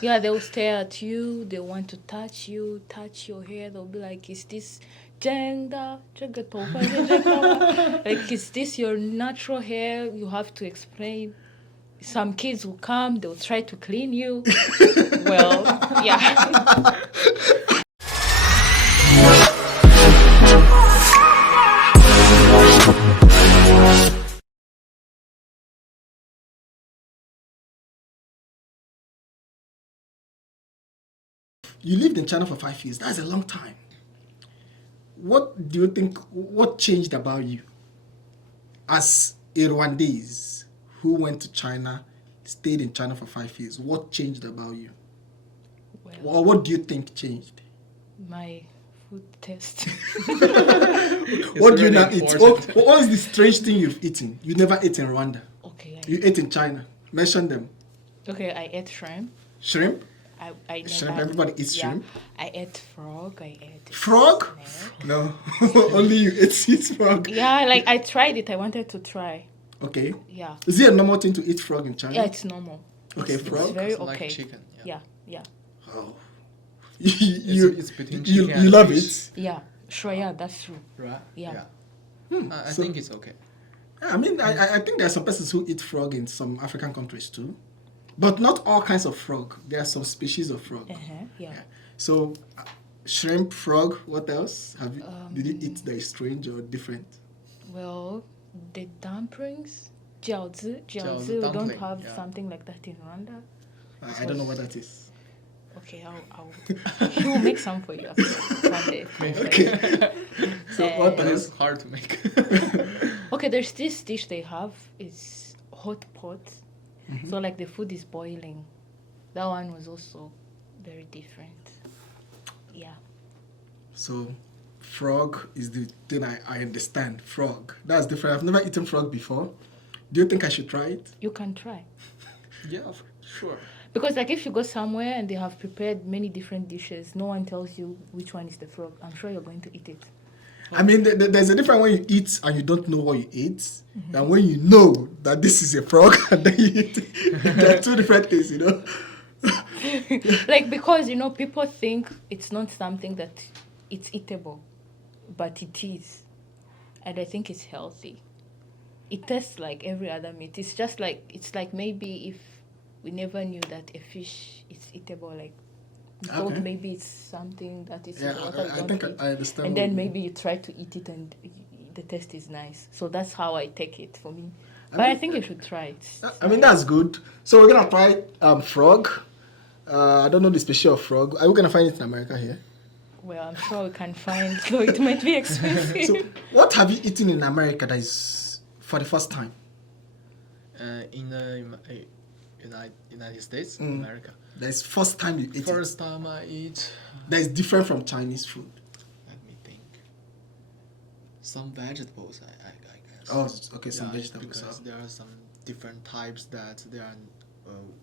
Yeah, they'll stare at you. They want to touch you, touch your hair. They'll be like, "Is this gender? Like, is this your natural hair?" You have to explain. Some kids will come. They'll try to clean you. Well, yeah. You lived in China for 5 years. That's a long time. What do you think? What changed about you as a Rwandese who went to China, stayed in China for 5 years? What changed about you? Well, Or what do you think changed? my food taste. What do you now eat? What is the strange thing you've eaten? You never ate in Rwanda. Okay. You ate in China. Mention them. Okay, I ate shrimp. Shrimp? I never, Shrimp. Everybody eats shrimp. I ate frog. I ate Frog? snake. No. Only you ate frog. Yeah, like I tried it. I wanted to try. Okay. Yeah. Is it a normal thing to eat frog in China? Yeah, it's normal. Okay, frog. It's very It's okay. like chicken. Yeah. Oh. It's between chicken you and love fish. it? Yeah. Sure, yeah, that's true. Right? Yeah. I So- think it's okay. I mean, I think there are some persons who eat frog in some African countries too. But not all kinds of frog. There are some species of frog. Yeah. So, shrimp, frog, what else? Did you eat that is strange or different? Well, the dumplings, jiaozi. Jiaozi We don't dumpling, have yeah. something like that in Rwanda. I don't know what that is. Okay, he will make some for you after one day. Okay. So what But else? it's hard to make. Okay, there's this dish they have. It's hot pot. So like the food is boiling. That one was also very different. Yeah. So, frog is the thing I understand. Frog. That's different. I've never eaten frog before. Do you think I should try it? You can try. Yeah, sure. Because like if you go somewhere and they have prepared many different dishes, no one tells you which one is the frog. I'm sure you're going to eat it. I mean, there's a difference when you eat and you don't know what you ate, and when you know that this is a frog and then you eat it. There are two different things, you know. Like because people think it's not something that it's eatable, but it is. And I think it's healthy. It tastes like every other meat. It's just like maybe if we never knew that a fish is eatable, like we thought Okay. maybe it's something that is Yeah, what I think eat. I understand. And what then you maybe you try to eat it and the taste is nice. So that's how I take it for me. I But I mean- think you should try it. I mean, that's good. So we're gonna try frog. I don't know the species of frog. Are we gonna find it in America here? Well, I'm sure we can find, though it might be expensive. So, what have you eaten in America that is for the first time? In the United States, America. That is first time you ate it. First time I eat, That is different from Chinese food. let me think. Some vegetables, I guess. Oh, okay, some Yeah, vegetables. because there are some different types that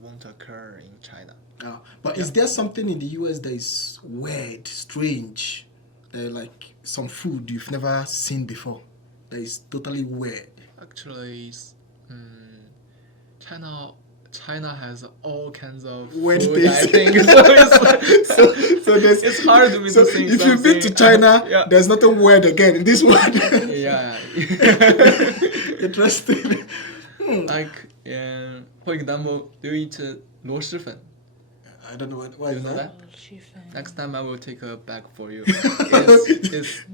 won't occur in China. Oh, but is there something in the US that is weird, strange, like some food you've never seen before, that is totally weird? Actually, China has all kinds of Weird food, I things. think. So it's, So there's, it's hard to so say if you've been to something. China, Yeah. there's nothing weird again in this one. yeah. Interesting. Like, for example, do you eat 螺蛳粉? I don't know what Do you is know that. that? Oh, chicken. Next time I will take a bag for you. It's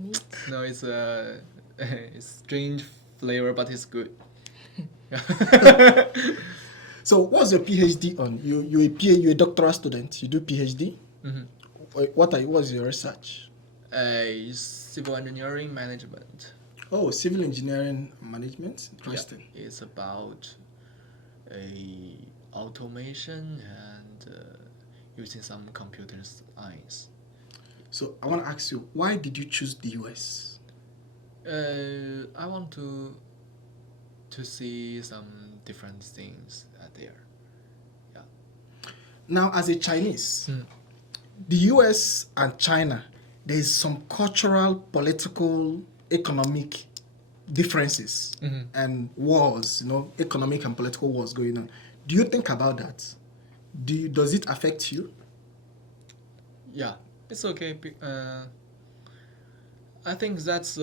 no, it's a it's strange flavor, but it's good. So what's your PhD on? You're a doctoral student. You do PhD. Mhm. What's your research? Civil engineering management. Oh, civil engineering management. Interesting. Yeah, it's about a automation and using some computer science. So I want to ask you, why did you choose the US? I want to see some different things there. Yeah. Now, as a Chinese, the US and China, there is some cultural, political, economic differences and wars, economic and political wars going on. Do you think about that? Does it affect you? Yeah, it's okay. I think that's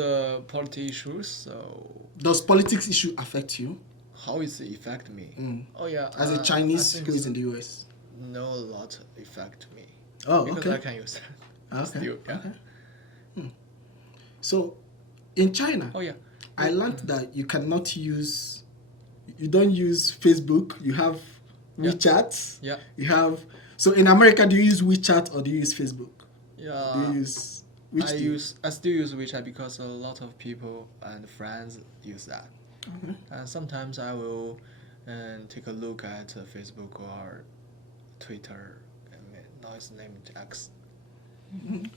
political issues. So Does politics issue affect you? how is it affect me? Mm. Oh yeah, As a I Chinese think who is it's in the US? no lot affect me Oh, because okay. I can use it. Okay. Still, yeah. Okay. So, in China, Oh yeah. I learned that you don't use Facebook. You have Yeah. WeChat. Yeah. You have. So in America, do you use WeChat or do you use Facebook? Do you Yeah. use which? I still use WeChat because a lot of people and friends use that. And sometimes I will take a look at Facebook or Twitter. Now it's named X.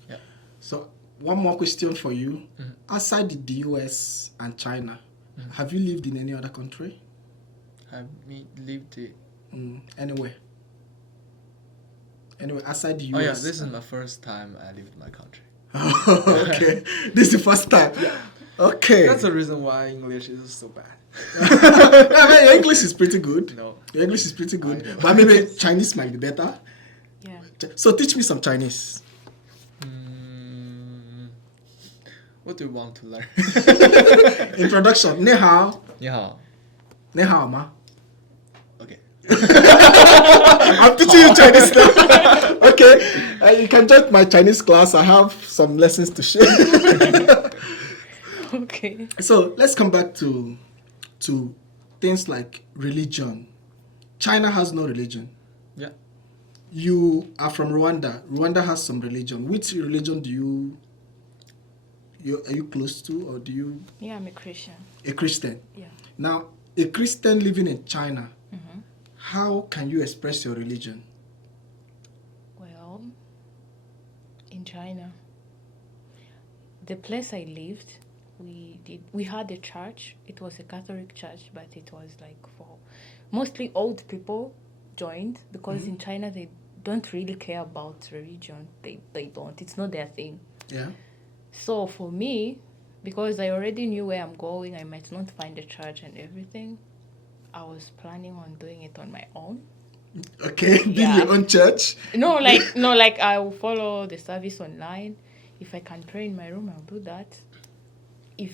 Yeah. So one more question for you. Mhm. Outside the US and China, have you lived in any other country? Have me lived it. Anywhere? Anywhere outside the US? Oh yeah, this is my first time I lived my country. Okay. This is the first time. Okay. That's the reason why English is so bad. I mean, your English is pretty good. No. Your English is pretty I good. know. But maybe Chinese might be better. Yeah. So teach me some Chinese. What do you want to learn? Introduction. Ni hao. 你好. Ni hao ma. Okay. I'm teaching you Chinese now. Okay. You can join my Chinese class. I have some lessons to share. Okay. So let's come back to things like religion. China has no religion. Yeah. You are from Rwanda. Rwanda has some religion. Which religion are you close to, or do you? Yeah, I'm a Christian. A Christian. Yeah. Now, a Christian living in China, how can you express your religion? Well, in China, the place I lived, we had a church. It was a Catholic church, but it was like for mostly old people joined, because in China they don't really care about religion. They don't. It's not their thing. Yeah. So for me, because I already knew where I'm going, I might not find a church and everything, I was planning on doing it on my own. Okay, build Yeah. your own church. No, like I will follow the service online. If I can pray in my room, I'll do that. If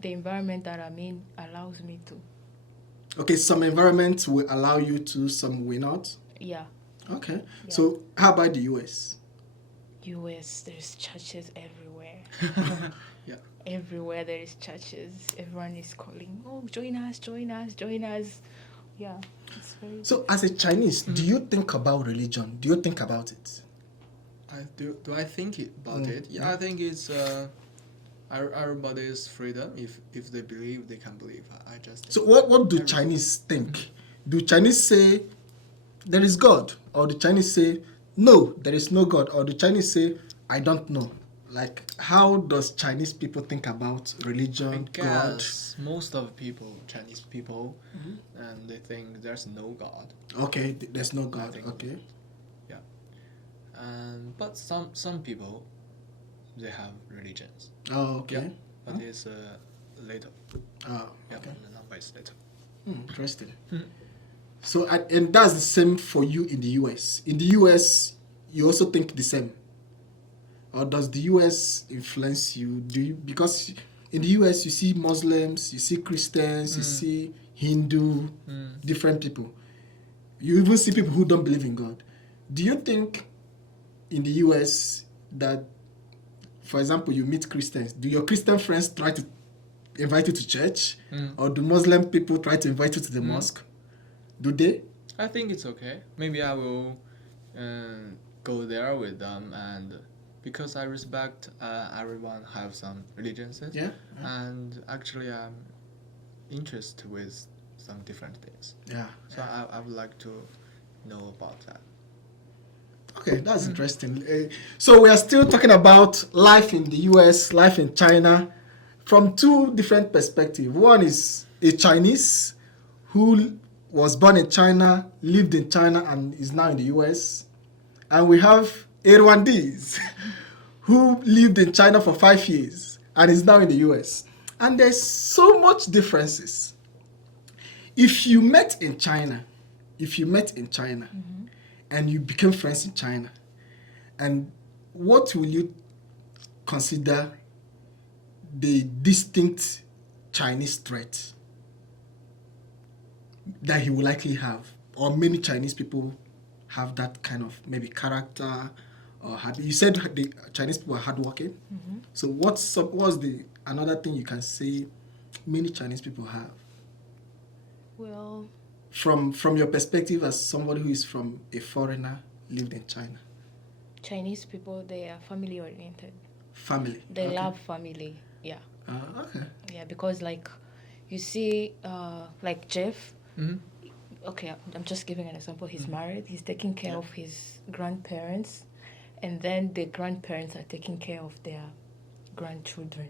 the environment that I'm in allows me to. Okay, some environments will allow you to, some will not. Yeah. Okay. Yeah. So how about the US? US, there's churches everywhere. Yeah. Everywhere there is churches. Everyone is calling, oh, join us, join us, join us. Yeah, it's very... So as a Chinese, do you think about religion? Do you think about it? Do I think about it? Yeah, I think it's everybody's freedom. If they believe, they can believe. I just. So what do Chinese think? Do Chinese say there is God, or do Chinese say no, there is no God, or do Chinese say I don't know? Like, how does Chinese people think about religion, I God? guess most of people, Chinese people, and they think there's no God. Okay, there's no God. think- Okay. Yeah. But some people, they have religions. Oh, okay. Yeah. But it's little. Oh, Yeah. okay. The number is little. Interesting. So, and that's the same for you in the US. In the US, you also think the same, or does the US influence you? Because in the US you see Muslims, you see Christians, you see Hindu, different people. You even see people who don't believe in God. Do you think in the US that, for example, you meet Christians, do your Christian friends try to invite you to church, or do Muslim people try to invite you to the mosque? Do they? I think it's okay. Maybe I will go there with them, and because I respect everyone have some religions. Yeah. And actually I'm interested with some different things. Yeah. So I would like to know about that. Okay, that's interesting. So we are still talking about life in the US, life in China, from two different perspectives. One is a Chinese who was born in China, lived in China, and is now in the US. And we have a Rwandese who lived in China for 5 years and is now in the US. And there's so much differences. If you met in China, and you became friends in China. And what will you consider the distinct Chinese trait that he will likely have, or many Chinese people have that kind of maybe character or habit? You said the Chinese people are hardworking. So what's the another thing you can say many Chinese people have? Well, From your perspective as somebody who is from a foreigner lived in China. Chinese people, they are family oriented. Family. They okay. love family. Yeah. Okay. Yeah, because like you see, like Jeff. Mm-hmm. Okay, I'm just giving an example. He's married. He's taking care of his grandparents, and then the grandparents are taking care of their grandchildren.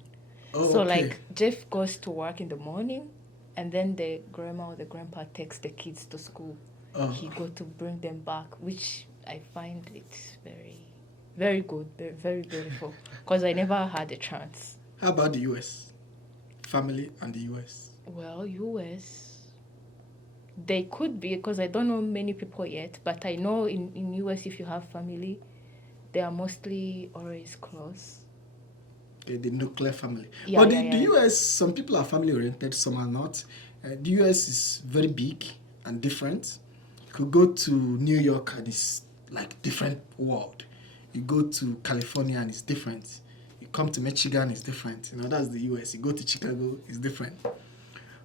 Oh, So okay. like Jeff goes to work in the morning, and then the grandma or the grandpa takes the kids to school. Oh. He go to bring them back, which I find it's very, very good, very, very beautiful. Because I never had a chance. How about the US? Family and the US. Well, US, they could be, because I don't know many people yet, but I know in US, if you have family, they are mostly always close. The nuclear family. Yeah, But yeah, the yeah. US, some people are family oriented, some are not. The US is very big and different. You could go to New York and it's like different world. You go to California and it's different. You come to Michigan, it's different. You know, that's the US. You go to Chicago, it's different.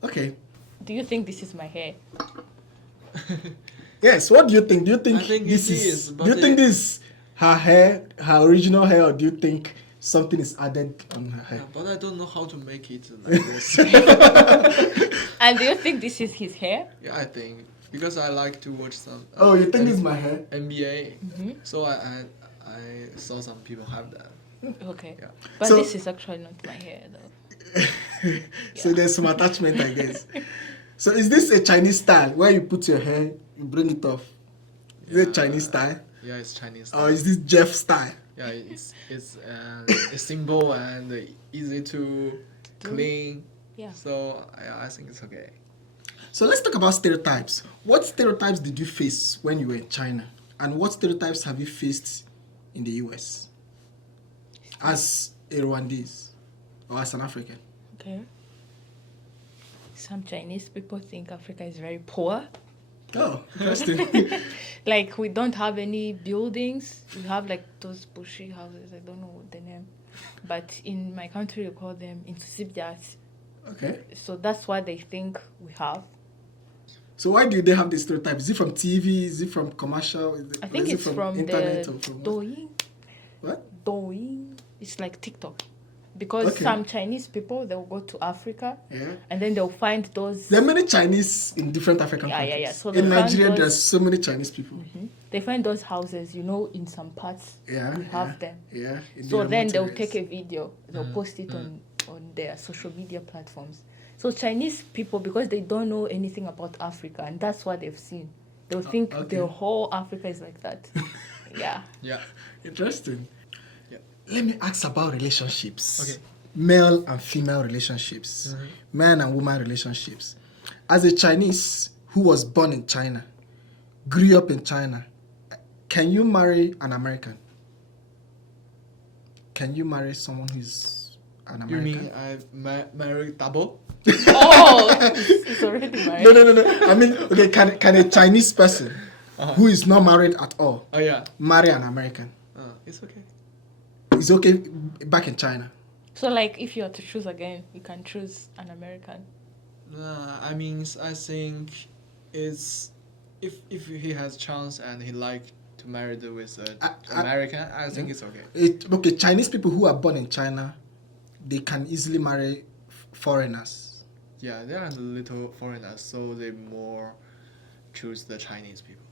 Okay. Do you think this is my hair? Yes, what do you think? Do you think I think this it is is, but do you think this is her hair, her original hair, or do you think something is added on her hair? Yeah, but I don't know how to make it like this. And do you think this is his hair? Yeah, I think because I like to watch some. Oh, you think this is my hair? NBA. So I saw some people have that. Okay. Yeah. But So- this is actually not my hair, though. So there's some attachment, I guess. So is this a Chinese style where you put your hair, you bring it off? Is it Chinese style? Yeah, it's Chinese. Or is this Jeff style? Yeah, it's simple and easy to clean. Yeah. So I think it's okay. So let's talk about stereotypes. What stereotypes did you face when you were in China? And what stereotypes have you faced in the US? As a Rwandese or as an African? Okay. Some Chinese people think Africa is very poor. Oh, interesting. Like, we don't have any buildings. We have, like, those bushy houses. I don't know the name. But in my country, we call them intusibyas. Okay. So that's what they think we have. So why do they have this stereotype? Is it from TV? Is it from commercial? I think is it's it from internet the or from Douyin. what? Douyin. It's like TikTok. Because Okay. some Chinese people, they'll go to Africa Yeah. and then they'll find those... There are many Chinese in different African Yeah, countries. yeah, yeah. So in they find Nigeria, those- there's so many Chinese people. They find those houses, you know, in some parts. Yeah, We have them. Yeah. in So the then remote they'll areas. take a video, they'll post it on their social media platforms. So Chinese people, because they don't know anything about Africa, and that's what they've seen, they'll think okay. the whole Africa is like that. Yeah. Yeah. Interesting. Yeah. Let me ask about relationships. Okay. Male and female relationships. Man and woman relationships. As a Chinese who was born in China, grew up in China, can you marry an American? Can you marry someone who's an You American? mean I married double? Oh, it's already married. No. I mean, okay, can a Chinese person who is not married at all Oh yeah. marry an American? It's okay. It's okay back in China. So, like, if you are to choose again, you can choose an American. I mean, I think it's if he has chance and he like to marry with an American, I think it's okay. Okay, Chinese people who are born in China, they can easily marry foreigners. Yeah, they are little foreigners, so they more choose the Chinese people.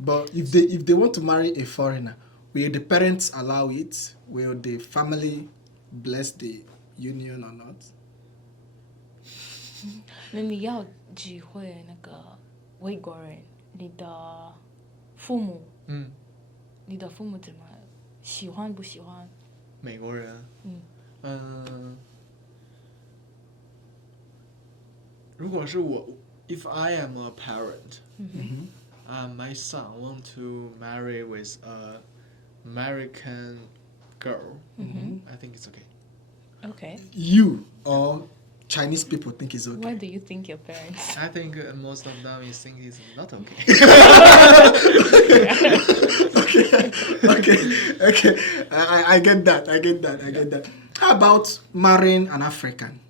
But if they want to marry a foreigner, will the parents allow it? Will the family bless the union or not? 那你要机会那个外国人，你的父母，你的父母怎么喜欢不喜欢？美国人，如果是我 ，if I am a parent, My son want to marry with a American girl. I think it's okay. Okay. You or Chinese people think it's okay? What do you think your parents? I think most of them is think it's not okay. Okay. I get that. I get that. How about marrying an African?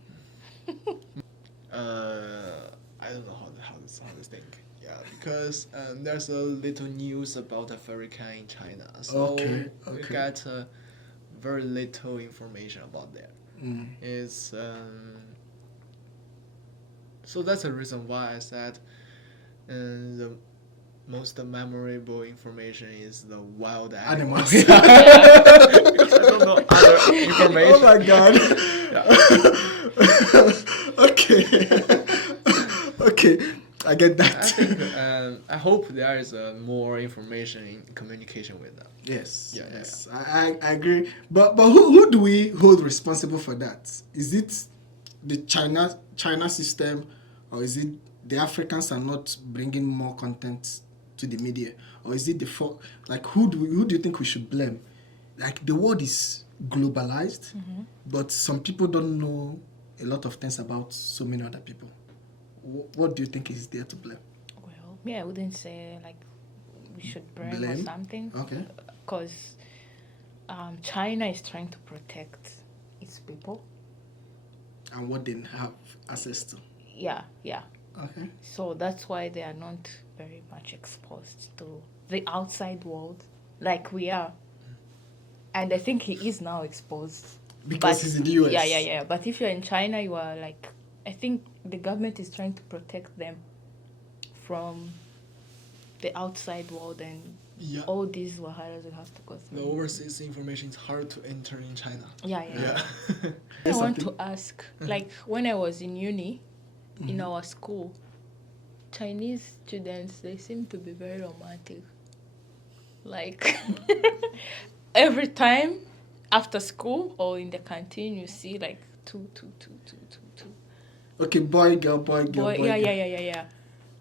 I don't know how to think. Yeah, because there's a little news about Africa in China, so we Okay. got very little information about that. It's so that's the reason why I said the most memorable information is the wild animals. Animals. Because I don't know other information. Oh my god. Okay. Okay. I get I that. think I hope there is more information in communication with them. Yes. Yeah, Yes. I agree. But who do we hold responsible for that? Is it the China system, or is it the Africans are not bringing more content to the media, or is it like who do you think we should blame? Like the world is globalized, but some people don't know a lot of things about so many other people. What do you think is there to blame? Well, I wouldn't say like we should blame or Blame? something. Okay. Because China is trying to protect its people. And what they have access to. Yeah. Okay. So that's why they are not very much exposed to the outside world like we are. And I think he is now exposed. Because he's in the US. Yeah. But if you're in China, you are like, I think the government is trying to protect them from the outside world and Yeah. all these wahalas we have to go through. The overseas information is hard to enter in China. Yeah. I Yes, want something- to ask, like when I was in uni, in our school, Chinese students, they seem to be very romantic. Like every time after school or in the canteen, you see like two. Okay, boy, girl, boy, girl, boy. Yeah. girl.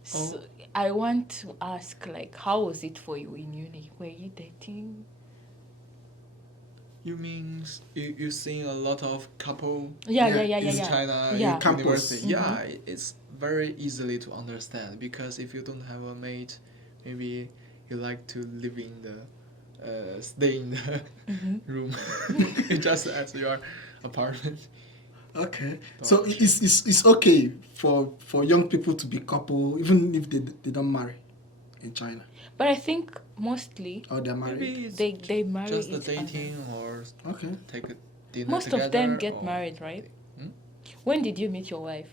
So I want to ask, like, how was it for you in uni? Were you dating? You mean you seeing a lot of couple Yeah. in China Yeah. Campus. university? Yeah, it's very easily to understand because if you don't have a mate, maybe you like to live in the stay in the room just as your apartment. Okay. So it's okay for young people to be couple even if they don't marry in China. But I think mostly Or they're married. Maybe it's they marry just the each other. dating or Okay. take a dinner Most together. of them get or- married, right? Hmm? When did you meet your wife?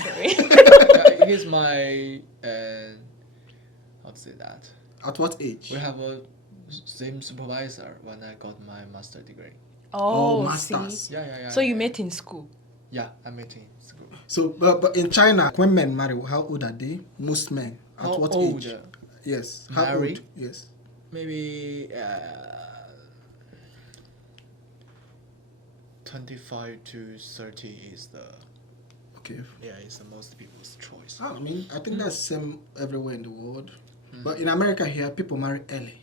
Sorry. Yeah, he's my how to say that? At what age? We have a same supervisor when I got my master degree. Oh, masters. see. Yeah. So you met in school. Yeah, I met in school. So but in China, when men marry, how old are they? Most men. At How what old? age? Yes. How Marry? old? Yes. Maybe 25 to 30 is the Okay. is the most people's choice. I mean, I think that's same everywhere in the world. But in America here, people marry early.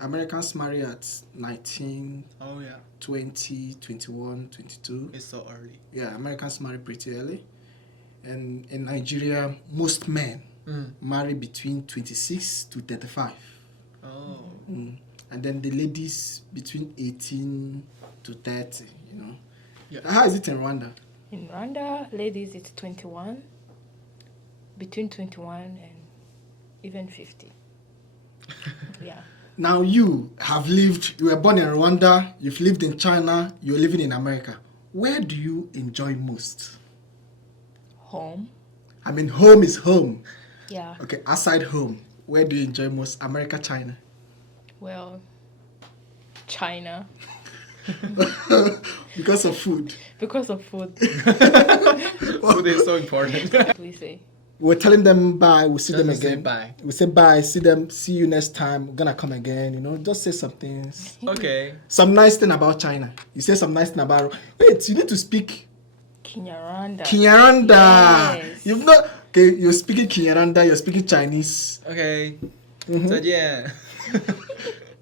Americans marry at 19, Oh yeah, 20, 21, 22. it's so early. Yeah, Americans marry pretty early. And in Nigeria, most men marry between 26 to 35. Oh, And then the ladies between 18 to 30, you know. Yeah. How is it in Rwanda? In Rwanda, ladies, it's 21, between 21 and even 50. Yeah. Now you were born in Rwanda, you've lived in China, you're living in America. Where do you enjoy most? Home. I mean, home is home. Yeah. Okay, outside home, where do you enjoy most? America, China? Well, China. Because of food. Because of food. food is so important. We say. We're telling them bye, we'll see them Just say again. bye. We say bye, see you next time, we're gonna come again, you know, just say some things. Okay. Some nice thing about China. You say some nice thing about... Wait, you need to speak Kinyarwanda. Kinyarwanda. Yes. You've not... Okay, you're speaking Kinyarwanda, you're speaking Chinese. Okay. Mhm. 再见.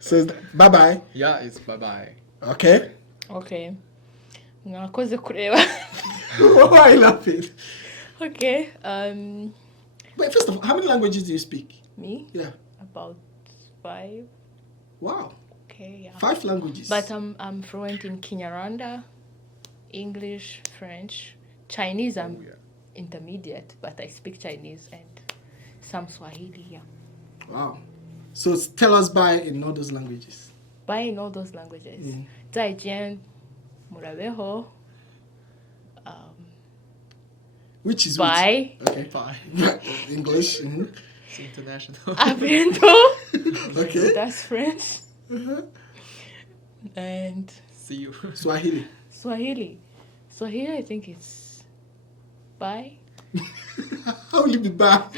So bye bye. Yeah, it's bye bye. Okay. Okay. Mwakoze kureba. Why are you laughing? Okay. But first of all, how many languages do you speak? Me? Yeah. About 5. Wow. Okay, yeah. 5 languages. But I'm fluent in Kinyarwanda, English, French, Chinese. I'm intermediate, but I speak Chinese and some Swahili. Yeah. Wow. So tell us bye in all those languages. Bye in all those languages. 再见, murabeho. Which is Bye. which? Okay. Bye. English. Mhm. It's international. A bientôt. Okay. That's French. And See you. Swahili. Swahili. Swahili, I think it's bye. How will you be back?